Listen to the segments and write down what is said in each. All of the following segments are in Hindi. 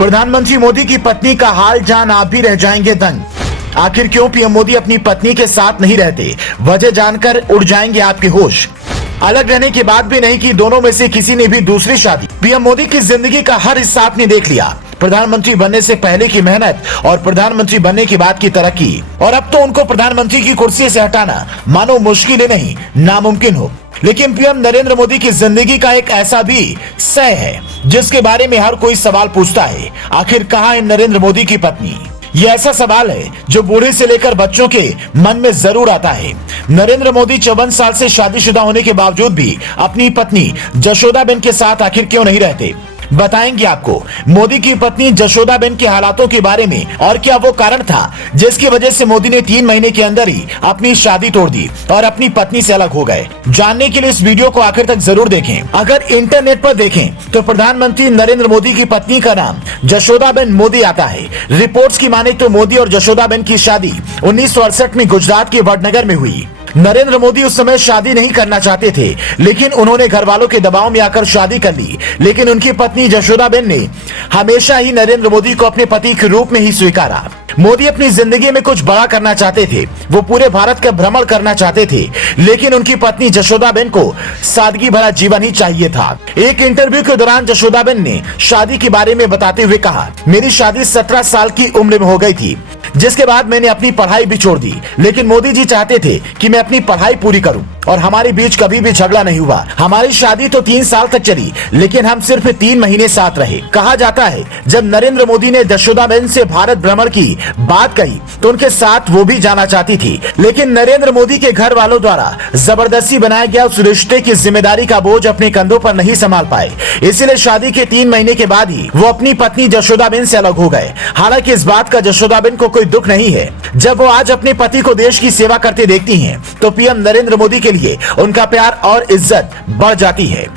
प्रधानमंत्री मोदी की पत्नी का हाल जान आप भी रह जाएंगे दंग। आखिर क्यों पीएम मोदी अपनी पत्नी के साथ नहीं रहते, वजह जानकर उड़ जाएंगे आपके होश। अलग रहने के बाद भी नहीं की दोनों में से किसी ने भी दूसरी शादी। पीएम मोदी की जिंदगी का हर हिस्सा आपने देख लिया। प्रधानमंत्री बनने से पहले की मेहनत और प्रधानमंत्री बनने के बाद की तरक्की, और अब तो उनको प्रधानमंत्री की कुर्सी से हटाना मानो मुश्किल ही नहीं नामुमकिन हो। लेकिन पीएम नरेंद्र मोदी की जिंदगी का एक ऐसा भी सह है जिसके बारे में हर कोई सवाल पूछता है, आखिर कहाँ है नरेंद्र मोदी की पत्नी। ये ऐसा सवाल है जो बूढ़े से लेकर बच्चों के मन में जरूर आता है। नरेंद्र मोदी 54 साल से शादीशुदा होने के बावजूद भी अपनी पत्नी जशोदाबेन के साथ आखिर क्यों नहीं रहते। बताएंगे आपको मोदी की पत्नी जशोदाबेन के हालातों के बारे में, और क्या वो कारण था जिसकी वजह से मोदी ने 3 महीने के अंदर ही अपनी शादी तोड़ दी और अपनी पत्नी से अलग हो गए। जानने के लिए इस वीडियो को आखिर तक जरूर देखें। अगर इंटरनेट पर देखें तो प्रधानमंत्री नरेंद्र मोदी की पत्नी का नाम जशोदाबेन मोदी आता है। रिपोर्ट्स की माने तो मोदी और जशोदाबेन की शादी 1968 में गुजरात के वडनगर में हुई। नरेंद्र मोदी उस समय शादी नहीं करना चाहते थे, लेकिन उन्होंने घर वालों के दबाव में आकर शादी कर ली। लेकिन उनकी पत्नी जशोदाबेन ने हमेशा ही नरेंद्र मोदी को अपने पति के रूप में ही स्वीकारा। मोदी अपनी जिंदगी में कुछ बड़ा करना चाहते थे, वो पूरे भारत का भ्रमण करना चाहते थे, लेकिन उनकी पत्नी जशोदाबेन को सादगी भरा जीवन ही चाहिए था। एक इंटरव्यू के दौरान जशोदाबेन ने शादी के बारे में बताते हुए कहा, मेरी शादी 17 साल की उम्र में हो गई थी, जिसके बाद मैंने अपनी पढ़ाई भी छोड़ दी। लेकिन मोदी जी चाहते थे कि मैं अपनी पढ़ाई पूरी करूं और हमारे बीच कभी भी झगड़ा नहीं हुआ। हमारी शादी तो 3 साल तक चली, लेकिन हम सिर्फ 3 महीने साथ रहे। कहा जाता है जब नरेंद्र मोदी ने जशोदाबेन से भारत भ्रमण की बात कही तो उनके साथ वो भी जाना चाहती थी, लेकिन नरेंद्र मोदी के घर वालों द्वारा जबरदस्ती बनाया गया उस रिश्ते की जिम्मेदारी का बोझ अपने कंधों पर नहीं संभाल पाए। इसीलिए शादी के 3 महीने के बाद ही वो अपनी पत्नी जशोदाबेन से अलग हो गए। हालांकि इस बात का जशोदाबेन को कोई दुख नहीं है। जब वो आज अपने पति को देश की सेवा करते देखती हैं, तो पीएम नरेंद्र मोदी के लिए उनका प्यार और इज्जत बढ़ जाती है।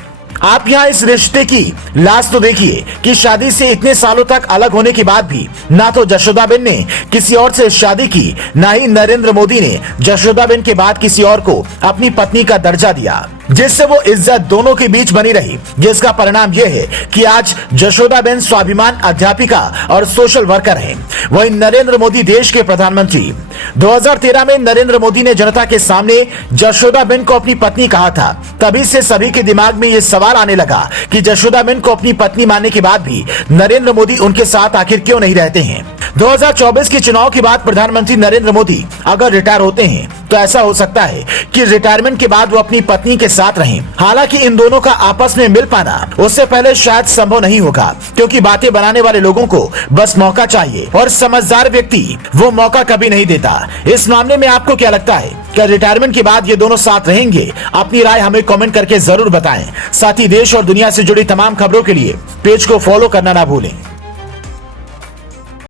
आप यहाँ इस रिश्ते की लाश तो देखिए कि शादी से इतने सालों तक अलग होने के बाद भी ना तो जशोदाबेन ने किसी और से शादी की, ना ही नरेंद्र मोदी ने जशोदाबेन के बाद किसी और को अपनी पत्नी का दर्जा दिया, जिससे वो इज्जत दोनों के बीच बनी रही। जिसका परिणाम यह है कि आज जशोदाबेन स्वाभिमान अध्यापिका और सोशल वर्कर हैं। वहीं नरेंद्र मोदी देश के प्रधानमंत्री। 2013 में नरेंद्र मोदी ने जनता के सामने जशोदाबेन को अपनी पत्नी कहा था। तभी से सभी के दिमाग में ये सवाल आने लगा कि जशोदाबेन को अपनी पत्नी मानने के बाद भी नरेंद्र मोदी उनके साथ आखिर क्यों नहीं रहते हैं। 2024 के चुनाव के बाद प्रधानमंत्री नरेंद्र मोदी अगर रिटायर होते हैं तो ऐसा हो सकता है कि रिटायरमेंट के बाद वो अपनी पत्नी के साथ रहें। हालांकि इन दोनों का आपस में मिल पाना उससे पहले शायद संभव नहीं होगा, क्योंकि बातें बनाने वाले लोगों को बस मौका चाहिए और समझदार व्यक्ति वो मौका कभी नहीं देता। इस मामले में आपको क्या लगता है, क्या रिटायरमेंट के बाद ये दोनों साथ रहेंगे? अपनी राय हमें कमेंट करके जरूर बताएं। साथ ही देश और दुनिया से जुड़ी तमाम खबरों के लिए पेज को फॉलो करना ना भूलें।